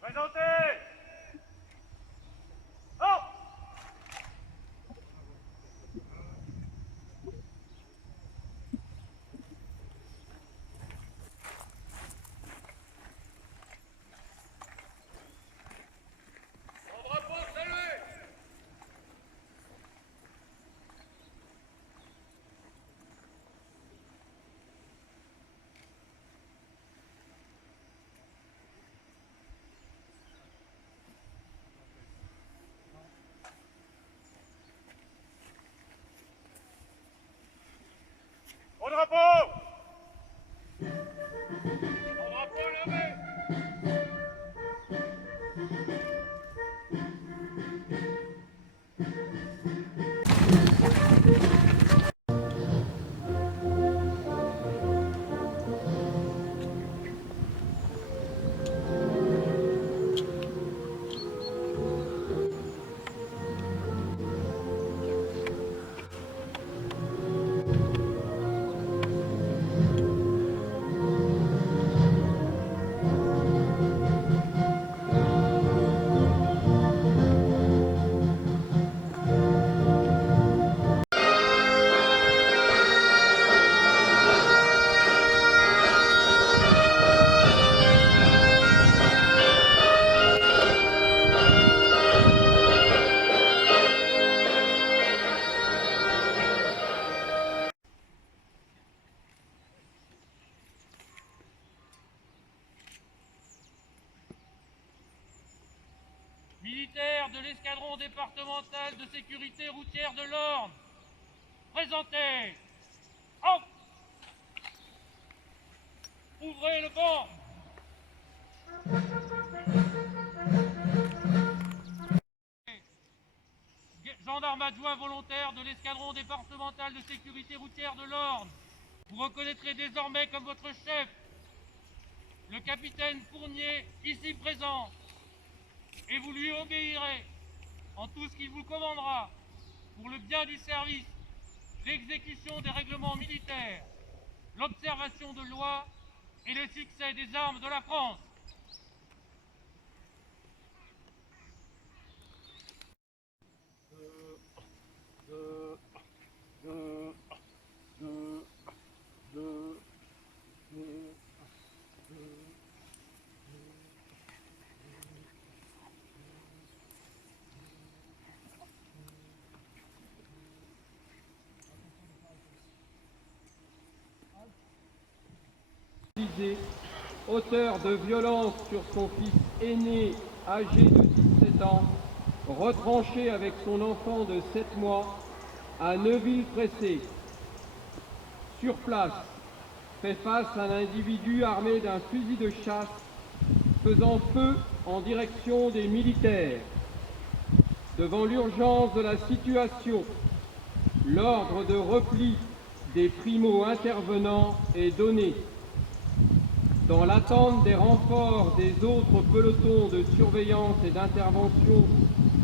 Présentez! Oh! Au drapeau, saluez! Au drapeau! Au drapeau, levé! Militaires de l'escadron départemental de sécurité routière de l'Orne, présentez! Hop! Ouvrez le banc! Gendarme adjoint volontaire de l'escadron départemental de sécurité routière de l'Orne, vous reconnaîtrez désormais comme votre chef le capitaine Fournier, ici présent, et vous lui obéirez en tout ce qu'il vous commandera pour le bien du service, l'exécution des règlements militaires, l'observation de lois et le succès des armes de la France. Auteur de violences sur son fils aîné âgé de 17 ans, retranché avec son enfant de 7 mois à Neuville-Pressé. Sur place, fait face à un individu armé d'un fusil de chasse faisant feu en direction des militaires. Devant l'urgence de la situation, l'ordre de repli des primo-intervenants est donné. Dans l'attente des renforts des autres pelotons de surveillance et d'intervention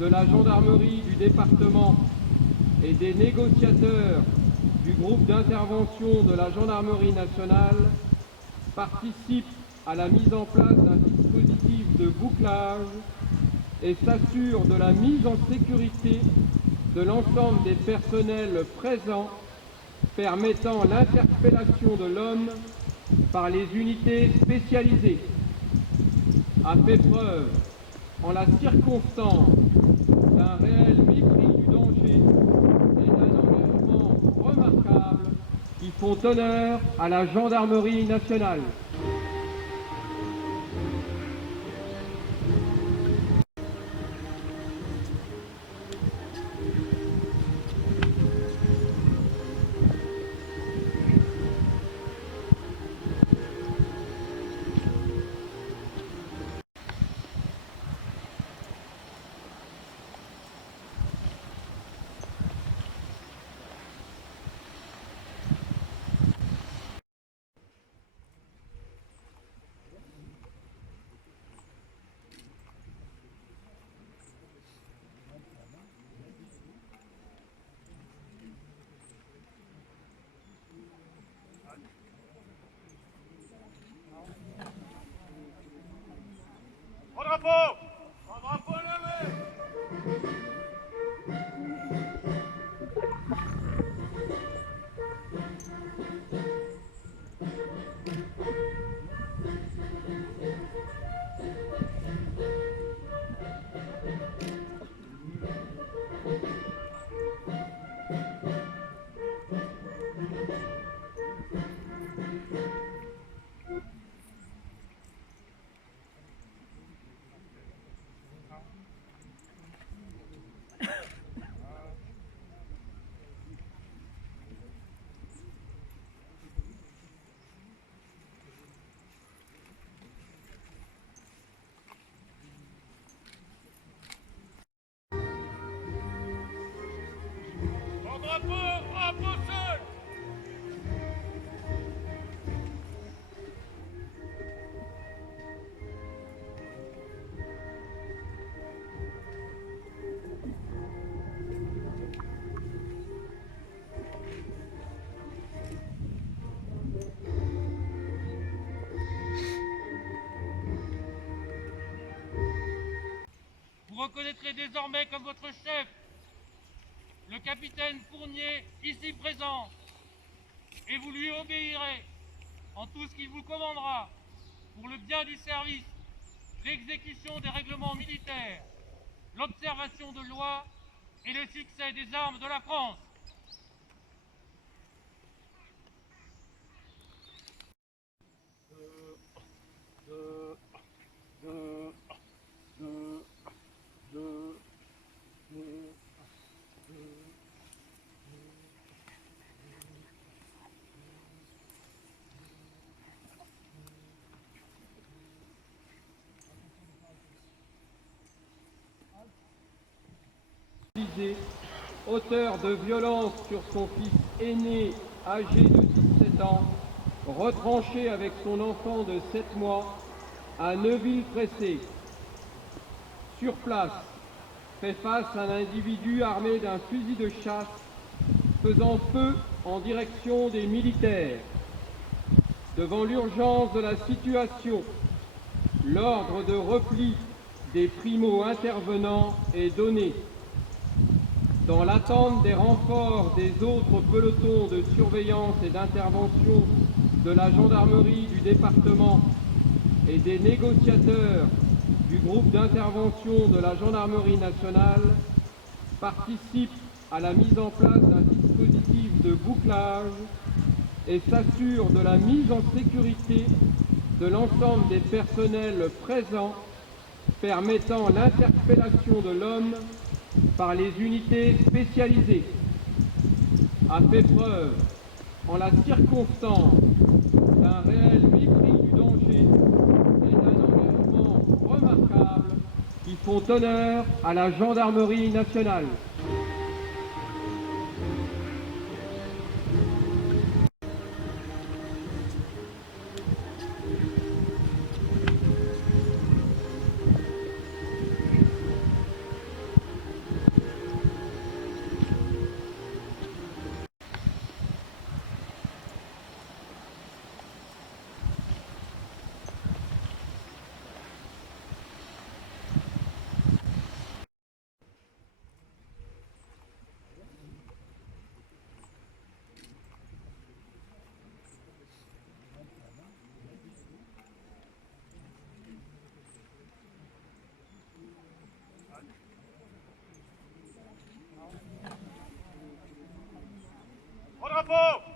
de la gendarmerie du département et des négociateurs du groupe d'intervention de la gendarmerie nationale, participe à la mise en place d'un dispositif de bouclage et s'assure de la mise en sécurité de l'ensemble des personnels présents, permettant l'interpellation de l'homme par les unités spécialisées, a fait preuve, en la circonstance, d'un réel mépris du danger et d'un engagement remarquable qui font honneur à la gendarmerie nationale. drapeau! Au drapeau levé! Au drapeau, drapeau seul! Vous reconnaîtrez désormais comme votre chef le capitaine Fournier, ici présent, et vous lui obéirez en tout ce qu'il vous commandera pour le bien du service, l'exécution des règlements militaires, l'observation de lois et le succès des armes de la France. Auteur de violence sur son fils aîné âgé de 17 ans, retranché avec son enfant de 7 mois à Neuville-Pressé. Sur place, fait face à un individu armé d'un fusil de chasse faisant feu en direction des militaires. Devant l'urgence de la situation, l'ordre de repli des primo-intervenants est donné. Dans l'attente des renforts des autres pelotons de surveillance et d'intervention de la gendarmerie du département et des négociateurs du groupe d'intervention de la gendarmerie nationale, participe à la mise en place d'un dispositif de bouclage et s'assure de la mise en sécurité de l'ensemble des personnels présents, permettant l'interpellation de l'homme par les unités spécialisées, a fait preuve, en la circonstance, d'un réel mépris du danger et d'un engagement remarquable qui font honneur à la gendarmerie nationale. Au drapeau!